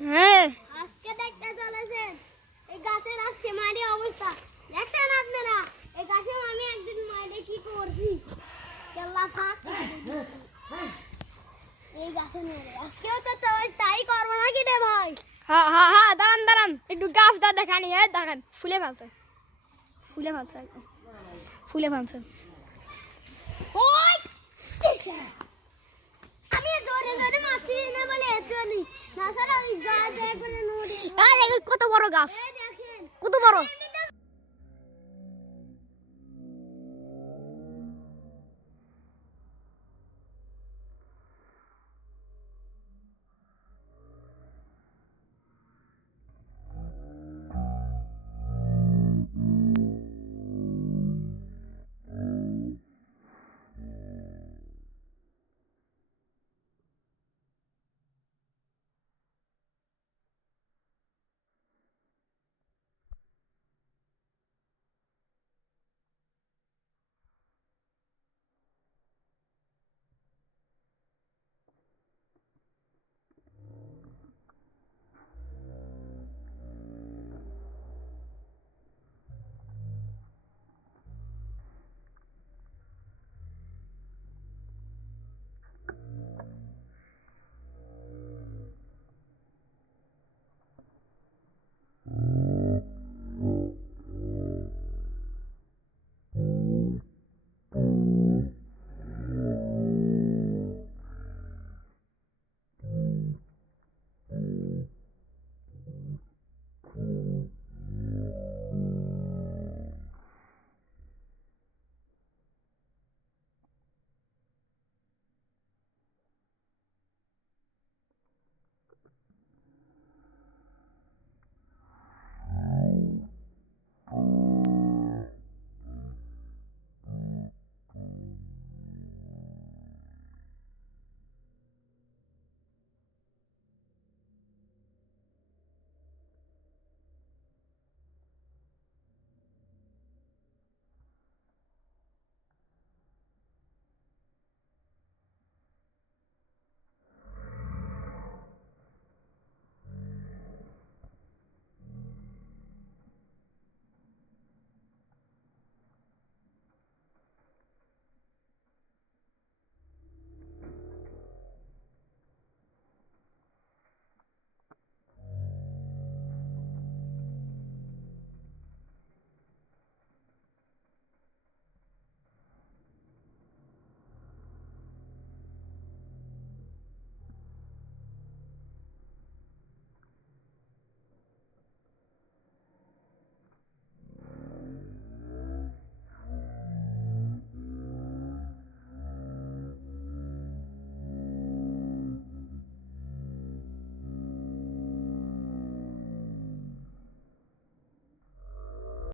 হ্যাঁ আজকে দেখতে চলেছেন এই গাছের আজকে মারি অবস্থা দেখছেন আপনারা এই গাছে আমি একদিন মাইরে কি করছি কেল্লা ফাঁক এই গাছে মেরে আজকেও তো তাই করবো নাকি রে ভাই হ্যাঁ হ্যাঁ হ্যাঁ দাঁড়ান দাঁড়ান একটু গাছটা দেখানি হ্যাঁ দেখেন ফুলে ফেলছে একদম ফুলে ফেলছে ওই আমি জোরে জোরে মারছি না বলে এজনি না স্যার ওই গাছ একবারে নড়ে কত বড় গাছ দেখেন কত বড়